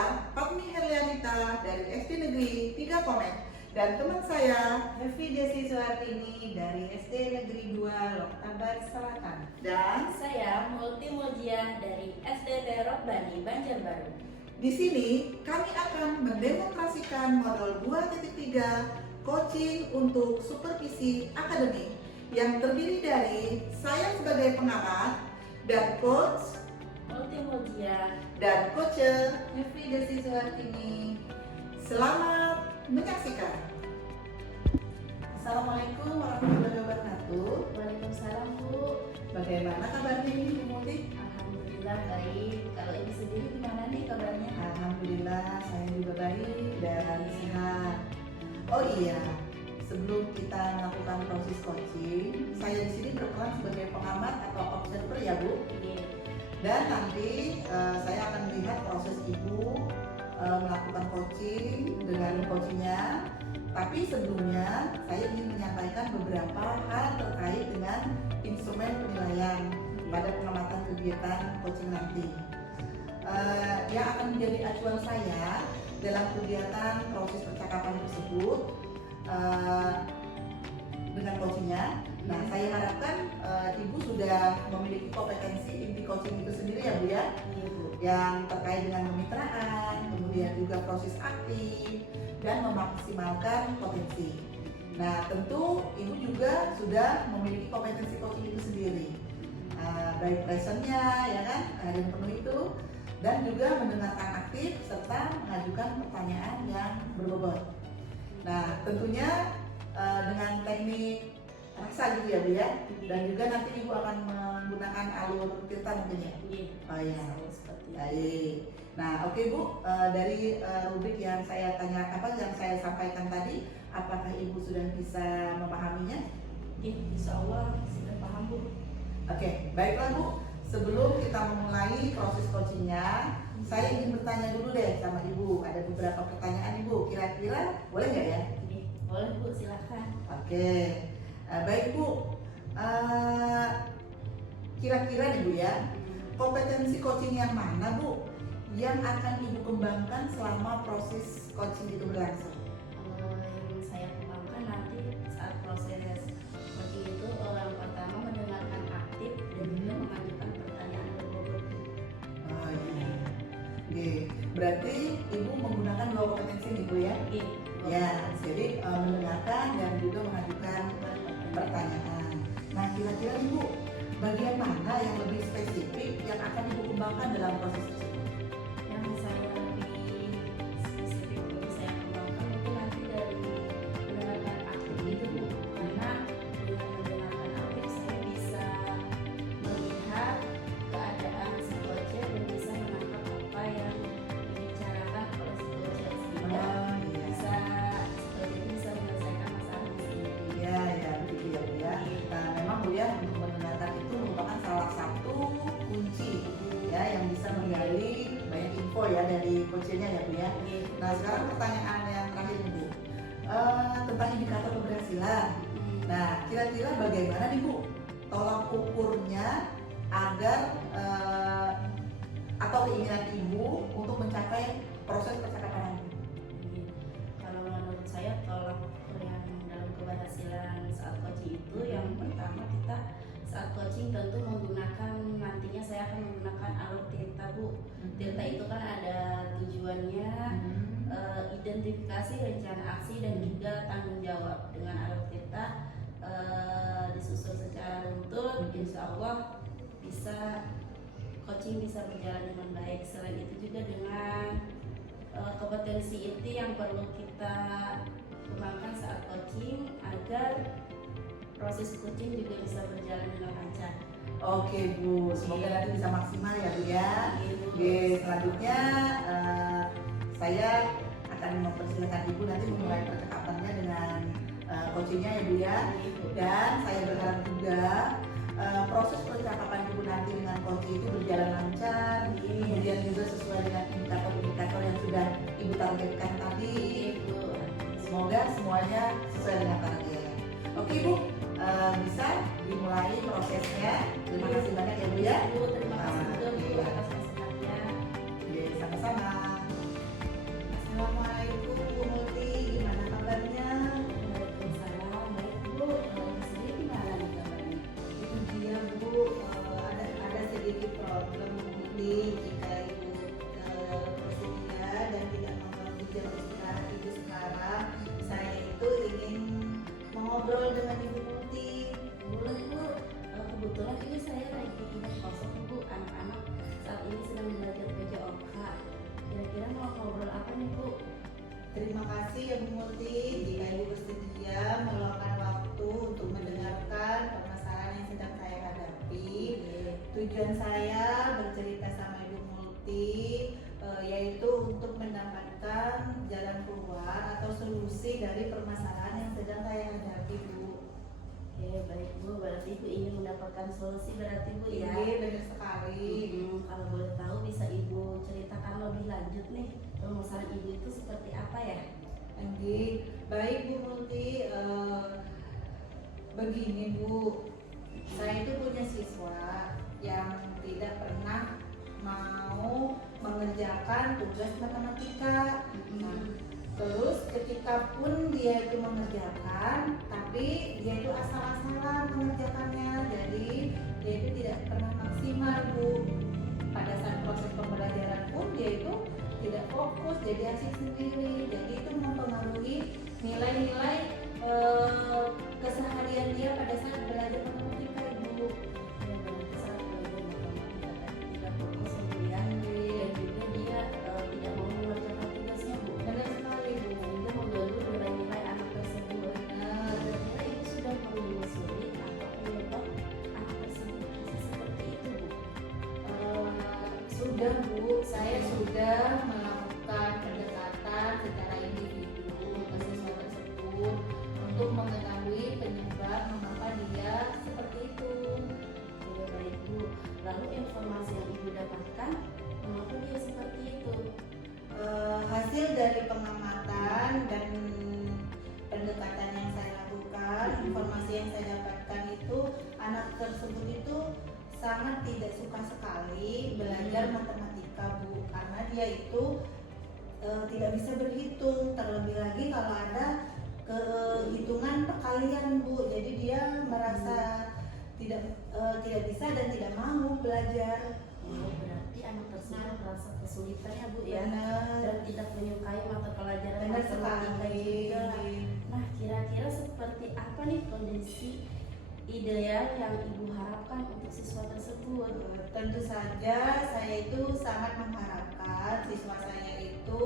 saya, Fatmi Herlianita dari SD Negeri 3 Komen. Dan teman saya, Hevi Desi Suhartini dari SD Negeri 2 Loktabar Selatan. dan Saya Multi Mojiah dari SD Terok Bani, Banjarbaru. di sini kami akan mendemonstrasikan modul 2.3 coaching untuk supervisi akademik yang terdiri dari saya sebagai pengamat dan coach Multi Mojiah. dan coacher. Hevi Desi Suhartini. Selamat menyaksikan. Assalamualaikum warahmatullahi wabarakatuh. Waalaikumsalam Bu. Bagaimana kabarnya ini Bu Multi? Alhamdulillah baik. Kalau Ibu sendiri gimana nih kabarnya? Alhamdulillah saya juga baik dan sehat. Oh iya, sebelum kita melakukan proses coaching, saya di sini berperan sebagai pengamat atau observer ya Bu. Iya. Dan nanti saya akan melihat proses Ibu melakukan coaching dengan coachingnya. Tapi sebelumnya saya ingin menyampaikan beberapa hal terkait dengan instrumen penilaian pada pengamatan kegiatan coaching nanti. Yang akan menjadi acuan saya dalam kegiatan proses percakapan tersebut dengan coachingnya. Nah, saya harapkan Ibu sudah memiliki kompetensi inti coaching itu sendiri ya Bu ya, Iya Bu. yang terkait dengan kemitraan, kemudian juga proses aktif dan memaksimalkan potensi. Nah, tentu Ibu juga sudah memiliki kompetensi coaching itu sendiri, baik presentnya ya kan, hadir penuh itu, dan juga mendengarkan aktif serta mengajukan pertanyaan yang berbobot. Nah, tentunya dengan teknik rasa gitu ya Bu ya, dan juga nanti Ibu akan menggunakan alur tirta mungkin ya. Iya. Oh ya. Seperti itu. Baik. Nah, oke Bu, dari rubrik yang saya yang saya sampaikan tadi, apakah Ibu sudah bisa memahaminya? Iya, insya Allah sudah paham Bu. Oke, baiklah Bu. Sebelum kita memulai proses coachingnya, saya ingin bertanya dulu deh sama Ibu. Ada beberapa pertanyaan Ibu. Kira-kira boleh nggak ya? Iya, boleh Bu, silakan. Oke, baik Bu. Kira-kira nih Bu ya, kompetensi coaching yang mana Bu yang akan Ibu kembangkan selama proses coaching itu berlangsung? Yang saya kembangkan nanti saat proses coaching itu yang pertama mendengarkan aktif dan juga mengajukan pertanyaan berbobot. Oh iya. Oke, berarti Ibu menggunakan dua kompetensi nih Bu ya? Iya. Ya, jadi mendengarkan dan juga mengajukan pertanyaan. Nah, kira-kira Ibu, bagian mana yang lebih spesifik yang akan Ibu kembangkan dalam proses tersebut? Yang saya lebih spesifik lebih saya kembangkan itu nanti dari mendengarkan aktif itu Bu, karena dengan mendengarkan aktif saya bisa melihat keadaan si coacher dan bisa menangkap apa yang dibicarakan oleh si coacher sehingga Oh iya. bisa si coacher bisa menyelesaikan masalahnya sendiri. Ya, ya begitu ya Bu ya. Nah, memang Bu ya, untuk mendengarkan itu merupakan salah satu kunci ya yang bisa menggali banyak info ya dari coachnya ya Bu ya. Nah, sekarang pertanyaan yang terakhir nih Bu, tentang indikator keberhasilan. Nah, kira-kira bagaimana nih Bu tolak ukurnya agar atau keinginan Ibu untuk mencapai proses percakapan nanti? Kalau menurut saya tolak ukur yang dalam keberhasilan saat coaching itu yang pertama kita saat coaching tentu menggunakan nantinya saya akan menggunakan alur tirta Bu. Tirta itu kan ada tujuannya identifikasi rencana aksi dan juga tanggung jawab. Dengan alur tirta disusun secara runtut, insya Allah bisa coaching bisa berjalan dengan baik. Selain itu juga dengan kompetensi inti yang perlu kita kembangkan saat coaching agar proses coaching juga bisa berjalan dengan lancar. Oke Bu, semoga nanti bisa maksimal ya Bu ya. Oke, selanjutnya saya akan mempersilakan Ibu nanti memulai percakapannya dengan coachingnya ya Bu ya. Dan saya berharap juga proses percakapan Ibu nanti dengan coaching itu berjalan lancar, kemudian juga sesuai dengan indikator-indikator yang sudah Ibu targetkan tadi. Semoga semuanya sesuai dengan target. Oke Bu, bisa dimulai prosesnya. Terima kasih banyak ya Bu ya. Terima kasih juga Bu atas masukannya. Oke, sama-sama. jalan keluar atau solusi dari permasalahan yang sedang saya hadapi, Bu. Oke, baik Bu, berarti Ibu ingin mendapatkan solusi berarti Bu ya. Iya, benar sekali. Kalau boleh tahu bisa Ibu ceritakan lebih lanjut nih, permasalahan Ibu itu seperti apa ya? Baik Bu Munti, begini Bu, saya itu punya siswa yang tidak pernah mau mengerjakan tugas matematika. Terus ketika pun dia itu mengerjakan, tapi dia itu asal-asalan mengerjakannya, jadi dia itu tidak pernah maksimal Bu. Pada saat proses pembelajaran pun dia itu tidak fokus, jadi asik sendiri, jadi itu mempengaruhi nilai-nilai keseharian dia pada saat belajar matematika, Ibu. Ya, berarti saat belajar matematika tadi tidak fokus kemudian dan juga dia tidak mau mengerjakan tugasnya Bu. Benar sekali Bu. Sehingga mengganggu nilai-nilai anak tersebut. Kira-kira Ibu sudah menelusuri apa penyebab anak tersebut bisa seperti itu Bu? Sudah Bu, saya sudah melakukan pendekatan secara individu ke siswa tersebut untuk mengetahui penyebab mengapa dia seperti itu. Oke, baik Bu. Lalu informasi yang Ibu dapatkan, mengapa dia seperti itu? Hasil dari pengamatan dan pendekatan yang saya lakukan, informasi yang saya dapatkan itu anak tersebut itu sangat tidak suka sekali belajar matematika Bu, karena dia itu tidak bisa berhitung, terlebih lagi kalau ada kehitungan perkalian Bu, jadi dia merasa tidak bisa dan tidak mau belajar. Oh, berarti anak tersebut merasa kesulitan ya Bu ya, Benar. dan tidak menyukai mata pelajaran Benar matematika sekali. juga. Nah, kira-kira seperti apa nih kondisi ideal yang Ibu harapkan untuk siswa tersebut? Tentu saja saya itu sangat mengharapkan siswa saya itu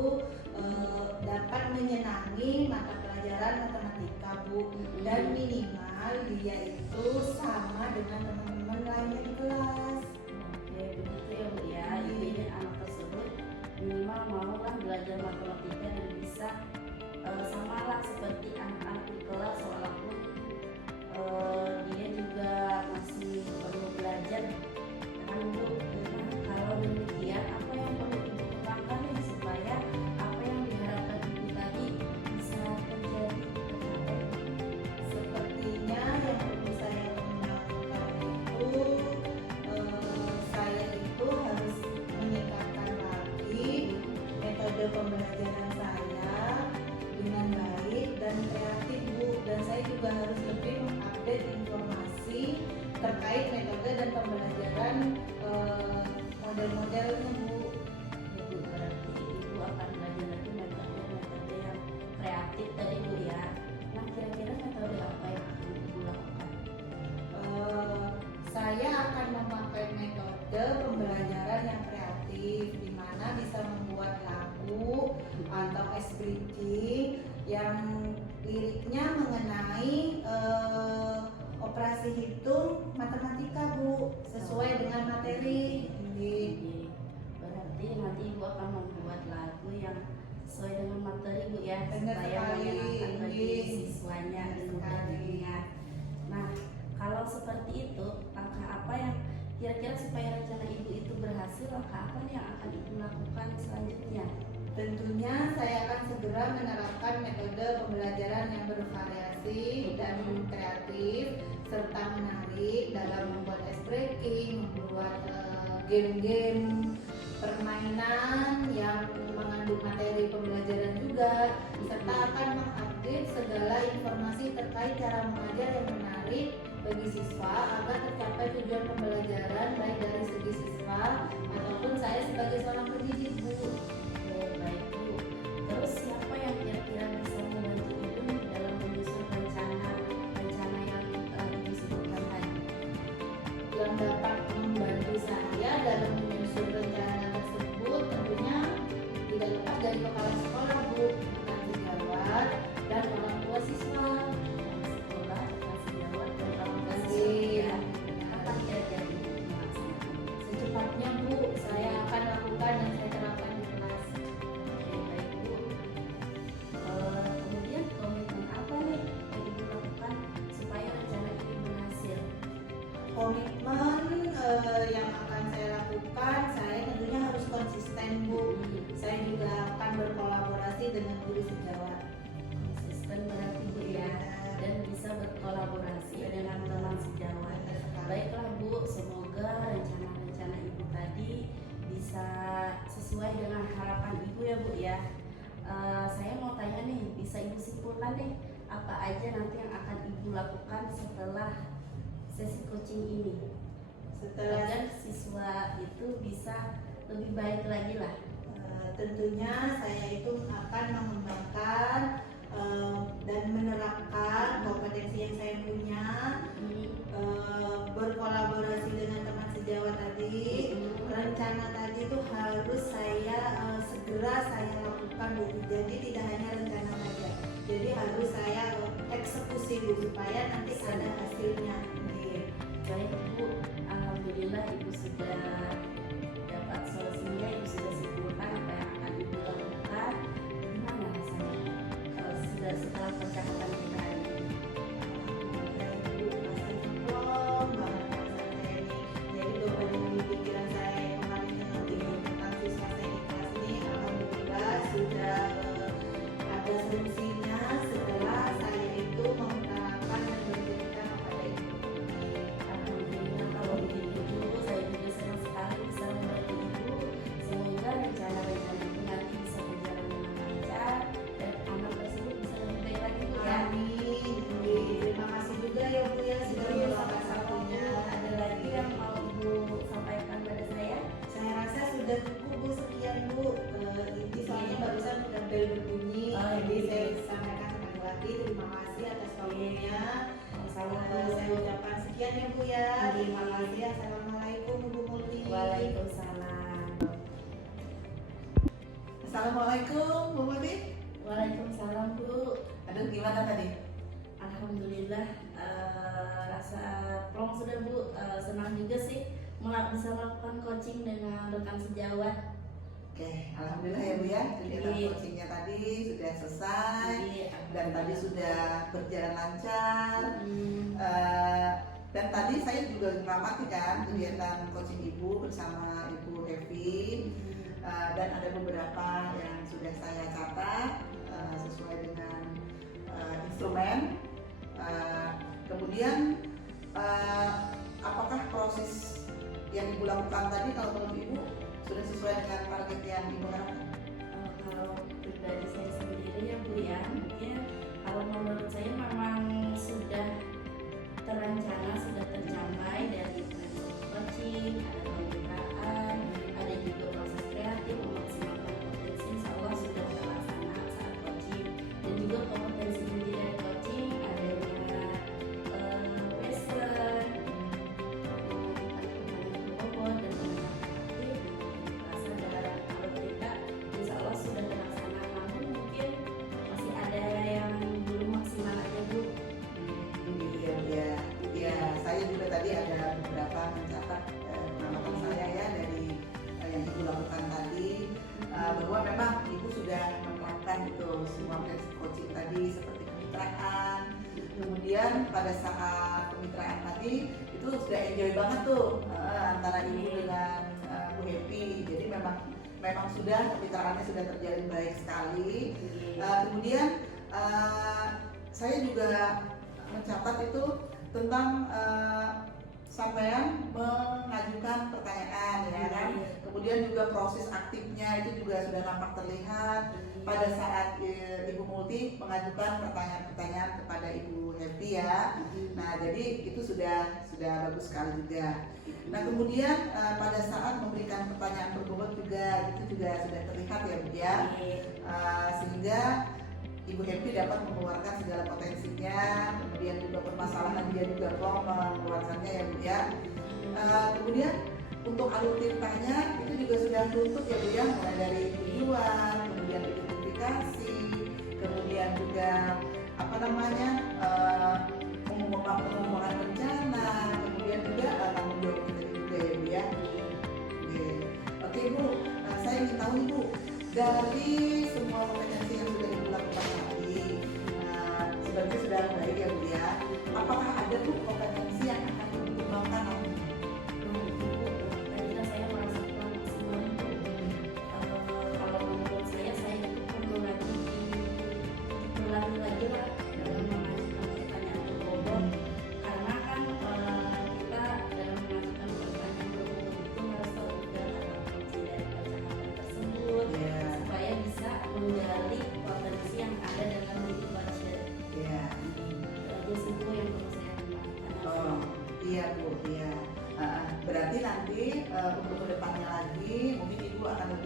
dapat menyenangi mata pelajaran matematika Bu, dan minimal dia itu sama dengan teman-teman lainnya di kelas. Oke, begitu ya Bu ya. Ibu ingin anak tersebut minimal maulah belajar matematika dan bisa samalah seperti anak-anak di kelas, walaupun dia juga masih perlu belajar kan Bu. Nah, kalau demikian apa yang perlu Ibu kembangkan nih supaya apa yang diharapkan Ibu tadi bisa terjadi tercapai? Sepertinya yang perlu saya kembangkan itu saya itu harus meningkatkan lagi metode pembelajaran saya dengan baik dan kreatif Bu, dan saya juga harus lebih mengupdate informasi terkait metode dan pembelajaran model-modelnya Bu. Ibu berarti Ibu akan belajar lagi metode-metode yang kreatif tadi Bu ya. Nah, kira-kira metode apa yang akan Ibu lakukan? Saya akan memakai metode pembelajaran yang kreatif, di mana bisa membuat lagu atau bridging yang liriknya mengenai operasi hitung matematika Bu, sesuai dengan materi. Oke. Berarti nanti Ibu akan membuat lagu yang sesuai dengan materi Bu ya, Benar supaya sekali. menyenangkan bagi siswanya dan Benar mudah sekali. diingat. Nah, kalau seperti itu, langkah apa yang kira-kira supaya rencana Ibu itu berhasil, langkah apa nih yang akan Ibu lakukan selanjutnya? Tentunya saya akan segera menerapkan metode pembelajaran yang bervariasi dan kreatif serta menarik dalam membuat ice breaking, membuat game-game permainan yang mengandung materi pembelajaran juga, serta akan mengupdate segala informasi terkait cara mengajar yang menarik bagi siswa agar tercapai tujuan pembelajaran baik dari segi siswa ataupun saya sebagai seorang pendidik Bu. Oke, baik Bu. Terus siapa yang kira-kira bisa membantu Ibu nih dalam menyusun rencana yang Ibu sebutkan tadi? Yang dapat membantu saya dalam menyusun rencana tersebut tentunya tidak lepas dari kepala sekolah Bu, bukan sejawat dan orang tua siswa. Sekolah, kasih jawab dan orang tua Kasih. siswa ya. Kapan kira-kira Ibu melaksanakan? Secepatnya Bu, saya akan lakukan dan saya terapkan di kelas. Saya mau tanya nih, bisa Ibu simpulkan nih apa aja nanti yang akan Ibu lakukan setelah sesi coaching ini Setelah agar siswa itu bisa lebih baik lagi lah. tentunya saya itu akan mengembangkan dan menerapkan kompetensi yang saya punya, berkolaborasi dengan teman sejawat tadi. Rencana tadi itu harus saya segera saya lakukan Bu. Jadi tidak hanya rencana saja, jadi harus saya eksekusi Bu, supaya nanti ada hasilnya. Baik Ibu, alhamdulillah Ibu sudah dapat solusinya, Ibu sudah simpulkan apa yang akan Ibu lakukan. Gimana rasanya kalau sudah setelah percakapan kita hari ini? Solusinya setelah saya itu mengutarakan dan memberikan kepada Ibu. Alhamdulillah kalau begitu Ibu, saya juga senang sekali bisa membantu Ibu. Semoga rencana-rencana Ibu nanti bisa berjalan dengan lancar dan anak tersebut bisa lebih baik lagi Bu ya. Amin. Terima kasih juga ya Bu ya sudah Iya, meluangkan sama-sama Bu. waktunya. Ada lagi yang mau Ibu sampaikan pada saya? Saya rasa sudah cukup Bu, sekian Bu. Ini soalnya barusan udah bel berbunyi, jadi saya sampaikan sekali lagi terima kasih atas waktunya. Saya ucapkan sekian ya Bu ya. Terima kasih. Assalamualaikum Bu Multi. Waalaikumsalam. Assalamualaikum Bu Mati. Waalaikumsalam Bu. Aduh, gimana tadi? Alhamdulillah, rasa plong sudah Bu. Senang juga sih bisa melakukan coaching dengan rekan sejawat. Oke, alhamdulillah ya Bu ya. Kegiatan Iya. coachingnya tadi sudah selesai Iya. dan tadi sudah berjalan lancar. Hmm. Dan tadi saya juga mengamati kan kegiatan coaching Ibu bersama Ibu Evi. Dan ada beberapa yang sudah saya catat sesuai dengan instrumen. Kemudian apakah proses yang Ibu lakukan tadi kalau menurut Ibu sudah sesuai dengan target yang Ibu harapkan? Kalau pribadi saya sendiri ya Bu ya, mungkin kalau menurut saya memang sudah terencana, sudah tercapai dari proses coaching, ada pembukaan, ada juga proses kreatif memaksimalkan potensi, insya Allah sudah terlaksana saat coaching. Dan juga kompetensi inti dari coaching adanya western, bobot dan aktif, rasa dan kalau kita insya Allah sudah terlaksana, namun mungkin masih ada yang belum maksimal aja Bu. Iya, saya juga tadi ada beberapa mencatat pengamatan saya ya dari yang Ibu lakukan tadi bahwa memang Ibu sudah menerapkan itu semua prinsip coaching tadi seperti kemitraan. Kemudian pada saat kemitraan tadi itu sudah enjoy banget tuh antara Ibu dengan Bu Happy. Jadi memang sudah kemitraannya sudah terjalin baik sekali. Kemudian saya juga mencatat itu tentang sampean mengajukan pertanyaan ya kan. Kemudian juga proses aktifnya itu juga sudah nampak terlihat pada saat Ibu Multi mengajukan pertanyaan-pertanyaan kepada Ibu Happy ya. Nah, jadi itu sudah bagus sekali juga. Nah, kemudian pada saat memberikan pertanyaan berbobot juga itu juga sudah terlihat ya Bu ya. Sehingga Ibu Happy dapat mengeluarkan segala potensinya, kemudian juga permasalahan dia juga plong mengeluarkannya ya Bu ya. Kemudian untuk alur ceritanya itu juga sudah tuntut ya Bu ya, mulai dari tujuan, kemudian identifikasi, kemudian juga pengembangan rencana, kemudian juga tanggung jawab kita juga ya Bu ya. Oke Bu, saya ingin tahu nih Bu, dari semua kompetensi yang sudah Ibu lakukan tadi, sebenarnya sudah baik ya Bu ya. Apakah ada Bu kompetensi yang akan Ibu kembangkan nanti? Tadi saya merasa kurang maksimal itu. Kalau menurut saya itu perlu lagi berlatih lagi lah dalam mengajukan pertanyaan berbobot. Karena kan kita dalam mengajukan pertanyaan berbobot itu harus tahu juga kata kunci dari percakapan tersebut supaya bisa menggali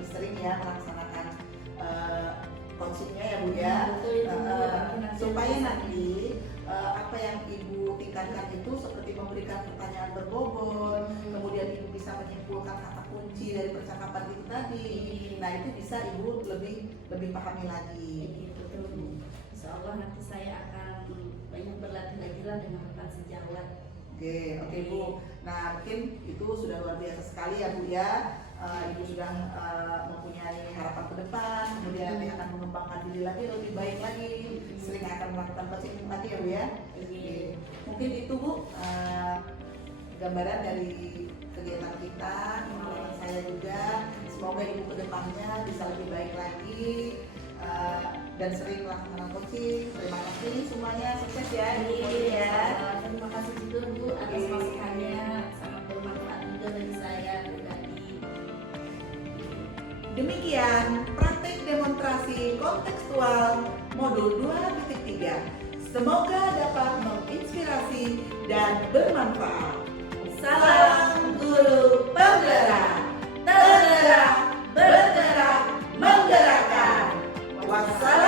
sering ya melaksanakan coachingnya ya Bu ya. Betul itu, Bu. Supaya nanti apa yang Ibu tingkatkan itu seperti memberikan pertanyaan berbobot, kemudian Ibu bisa menyimpulkan kata kunci dari percakapan itu tadi. Nah itu bisa Ibu lebih pahami lagi. Gitu tuh, Bu. Insya Allah nanti saya akan banyak berlatih lagi lah dengan rekan sejawat. Oke Bu. Nah mungkin itu sudah luar biasa sekali ya Bu ya. Ibu sudah mempunyai harapan ke depan, kemudian nanti akan mengembangkan diri lagi lebih baik lagi, sering akan melakukan coaching lagi ya Bu ya. Mungkin itu Bu gambaran dari kegiatan kita, kegiatan saya juga. Semoga Ibu ke depannya bisa lebih baik lagi dan sering melakukan coaching. Terima kasih semuanya, sukses ya Ibu. Terima kasih juga Bu atas masukannya, sangat bermanfaat juga bagi saya pribadi. Demikian praktik demonstrasi kontekstual modul 2.3. Semoga dapat menginspirasi dan bermanfaat. Salam guru penggerak, tergerak, bergerak, menggerakkan. Wassalam.